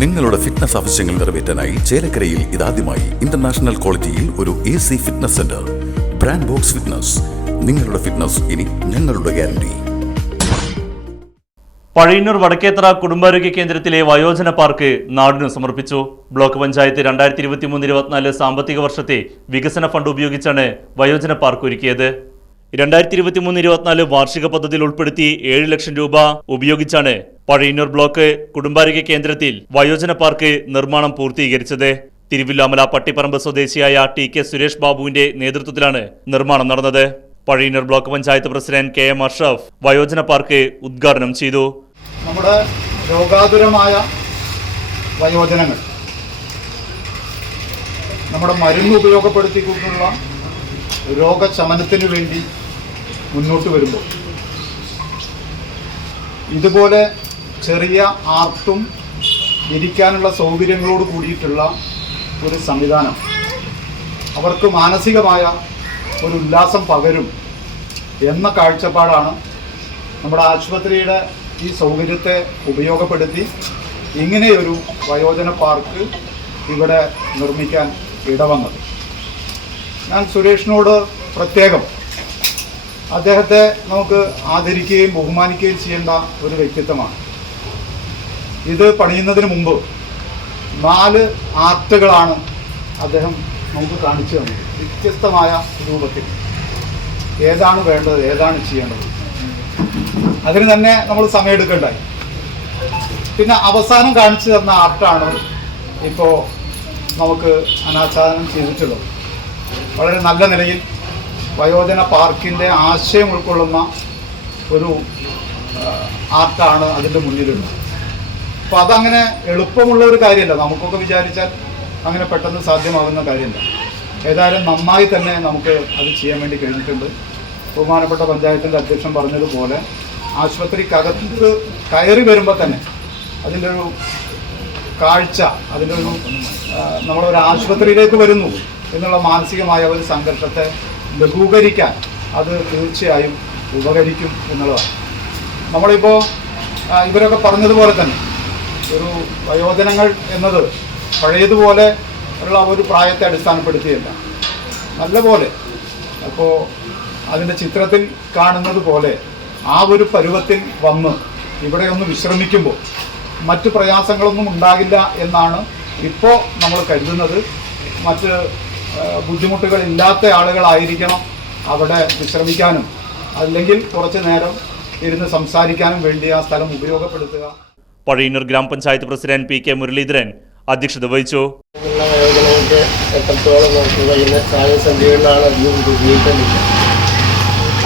നിങ്ങളുടെ ഫിറ്റ്നസ് ആവശ്യങ്ങൾ നിറവേറ്റാനായി ചേലക്കരയിൽ ഇതാദ്യമായി ഇന്റർനാഷണൽ ക്വാളിറ്റിയിൽ ഒരു A C fitness centre brand box fitness നിങ്ങളുടെ ഫിറ്റ്നസ് ഇനി ഞങ്ങളുടെ ഗ്യാരണ്ടി പഴയന്നൂർ വടക്കേത്തറ കുടുംബാരോഗ്യ കേന്ദ്രത്തിലെ വയോജന പാർക്ക് നാടിനു സമർപ്പിച്ചു. ബ്ലോക്ക് പഞ്ചായത്ത് രണ്ടായിരത്തി ഇരുപത്തി മൂന്ന് ഇരുപത്തിനാല് സാമ്പത്തിക വർഷത്തെ വികസന ഫണ്ട് ഉപയോഗിച്ചാണ് വയോജന പാർക്ക് ഒരുക്കിയത്. രണ്ടായിരത്തി ഇരുപത്തി മൂന്ന് ഇരുപത്തിനാല് വാർഷിക പദ്ധതിയിൽ ഉൾപ്പെടുത്തി ഏഴ് ലക്ഷം രൂപ ഉപയോഗിച്ചാണ് പഴയന്നൂർ ബ്ലോക്ക് കുടുംബാരോഗ്യ കേന്ദ്രത്തിൽ വയോജന പാർക്ക് നിർമ്മാണം പൂർത്തീകരിച്ചത്. തിരുവില്ലാമല പട്ടിപ്പറമ്പ് സ്വദേശിയായ ടി കെ സുരേഷ് ബാബുവിന്റെ നേതൃത്വത്തിലാണ് നിർമ്മാണം നടന്നത്. Pazhayannur block panchayat president K M Ashraf വയോജന പാർക്ക് ഉദ്ഘാടനം ചെയ്തു. നമ്മുടെ രോഗാതുരമായ വയോജനങ്ങൾ നമ്മുടെ മരുന്ന് ഉപയോഗപ്പെടുത്തിക്കൊണ്ടുള്ള രോഗശമനത്തിന് വേണ്ടി മുന്നോട്ട് വരുമ്പോൾ. ഇതുപോലെ ചെറിയ ആർത്തും ഇരിക്കാനുള്ള സൗകര്യങ്ങളോട് കൂടിയിട്ടുള്ള ഒരു സംവിധാനം. അവർക്ക് മാനസികമായ ഒരു ഉല്ലാസം പകരും എന്ന കാഴ്ചപ്പാടാണ് നമ്മുടെ ആശുപത്രിയുടെ ഈ സൗകര്യത്തെ ഉപയോഗപ്പെടുത്തി ഇങ്ങനെയൊരു വയോജന പാർക്ക് ഇവിടെ നിർമ്മിക്കാൻ ഇടവന്നത്. ഞാൻ സുരേഷിനോട് പ്രത്യേകം അദ്ദേഹത്തെ നമുക്ക് ആദരിക്കുകയും ബഹുമാനിക്കുകയും ചെയ്യേണ്ട ഒരു വ്യക്തിത്വമാണ്. ഇത് പണിയുന്നതിന് മുമ്പ് നാല് ആർട്ടുകളാണ് അദ്ദേഹം നമുക്ക് കാണിച്ചു തന്നത്. വ്യത്യസ്തമായ രൂപത്തിൽ. ഏതാണ് വേണ്ടത് ഏതാണ് ചെയ്യേണ്ടത്? അതിന് തന്നെ നമ്മൾ സമയമെടുക്കേണ്ടായി പിന്നെ അവസാനം കാണിച്ചു തന്ന ആർട്ടാണ് ഇപ്പോൾ നമുക്ക് അനാച്ഛാദനം ചെയ്തിട്ടുള്ളത്. വളരെ നല്ല നിലയിൽ വയോജന പാർക്കിന്റെ ആശയം ഉൾക്കൊള്ളുന്ന ഒരു ആർട്ടാണ് അതിന്റെ മുന്നിലുള്ളത് അപ്പോൾ അതങ്ങനെ എളുപ്പമുള്ള ഒരു കാര്യമല്ല. നമുക്കൊക്കെ വിചാരിച്ചാൽ അങ്ങനെ പെട്ടെന്ന് സാധ്യമാകുന്ന കാര്യമല്ല. ഏതായാലും നന്നായി തന്നെ നമുക്ക് അത് ചെയ്യാൻ വേണ്ടി കഴിഞ്ഞിട്ടുണ്ട്. ബഹുമാനപ്പെട്ട പഞ്ചായത്തിന്റെ അധ്യക്ഷൻ പറഞ്ഞതുപോലെ ആശുപത്രിക്കകത്ത് കയറി വരുമ്പോൾ തന്നെ അതിന്റെ ഒരു കാഴ്ച അതിന്റെ ഒരു നമ്മളൊരു ആശുപത്രിയിലേക്ക് വരുന്നു എന്നുള്ള മാനസികമായ ഒരു സംഘർഷത്തെ ലഘൂകരിക്കാൻ അത് തീർച്ചയായും ഉപകരിക്കും എന്നുള്ളതാണ്. നമ്മളിപ്പോൾ ഇവരൊക്കെ പറഞ്ഞതുപോലെ തന്നെ ഒരു വയോജനങ്ങൾ എന്നത് പഴയതുപോലെ ഉള്ള ഒരു പ്രായത്തെ അടിസ്ഥാനപ്പെടുത്തിയല്ല. നല്ലപോലെ അപ്പോൾ അതിന്റെ ചിത്രത്തിൽ കാണുന്നത് പോലെ ആ ഒരു പരുവത്തിൽ വന്ന് ഇവിടെ ഒന്ന് വിശ്രമിക്കുമ്പോൾ മറ്റു പ്രയാസങ്ങളൊന്നും ഉണ്ടാകില്ല എന്നാണ് ഇപ്പോൾ നമ്മൾ കരുതുന്നത്. മറ്റ് ആ, ബുദ്ധിമുട്ടുകളില്ലാത്ത ആളുകളായിരിക്കണം അവിടെ വിശ്രമിക്കാനും അല്ലെങ്കിൽ കുറച്ചു നേരം ഇരുന്ന് സംസാരിക്കാനും വേണ്ടി ആ സ്ഥലം ഉപയോഗപ്പെടുത്തുക. പഴയന്നൂർ ഗ്രാമപഞ്ചായത്ത് പ്രസിഡന്റ് പി കെ മുരളീധരൻ അധ്യക്ഷത വഹിച്ചു. എത്രത്തോളം അധികം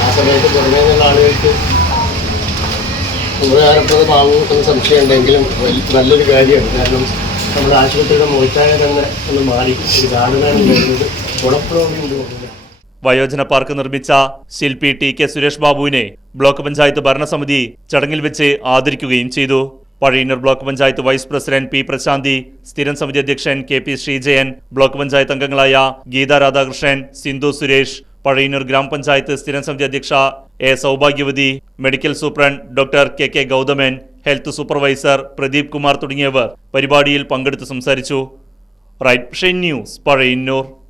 ആ സമയത്ത് പുറമേ നിന്നുള്ള ആളുകൾക്ക് ഉപകാരപ്രദമാകും എന്ന് സംശയം ഉണ്ടെങ്കിലും നല്ലൊരു കാര്യമാണ്. കാരണം നമ്മുടെ ആശുപത്രിയുടെ മുഖച്ചായ തന്നെ ഒന്ന് മാറി. ഒരു വയോജന പാർക്ക് നിർമ്മിച്ച ശില്പി ടി കെ സുരേഷ് ബാബുവിനെ ബ്ലോക്ക് പഞ്ചായത്ത് ഭരണസമിതി ചടങ്ങിൽ വെച്ച് ആദരിക്കുകയും ചെയ്തു. Pazhayannur block panchayat vice president P Prashanthi സ്ഥിരം സമിതി അധ്യക്ഷൻ K P Sreejayan block panchayat അംഗങ്ങളായ ഗീത രാധാകൃഷ്ണൻ സിന്ധു സുരേഷ് പഴയന്നൂർ ഗ്രാമപഞ്ചായത്ത് സ്ഥിരം സമിതി അധ്യക്ഷ A Saubhagyavathi medical superintendent doctor K K Gauthaman health supervisor Pradeep Kumar തുടങ്ങിയവർ പരിപാടിയിൽ പങ്കെടുത്ത് സംസാരിച്ചു. Right News Pazhayannur.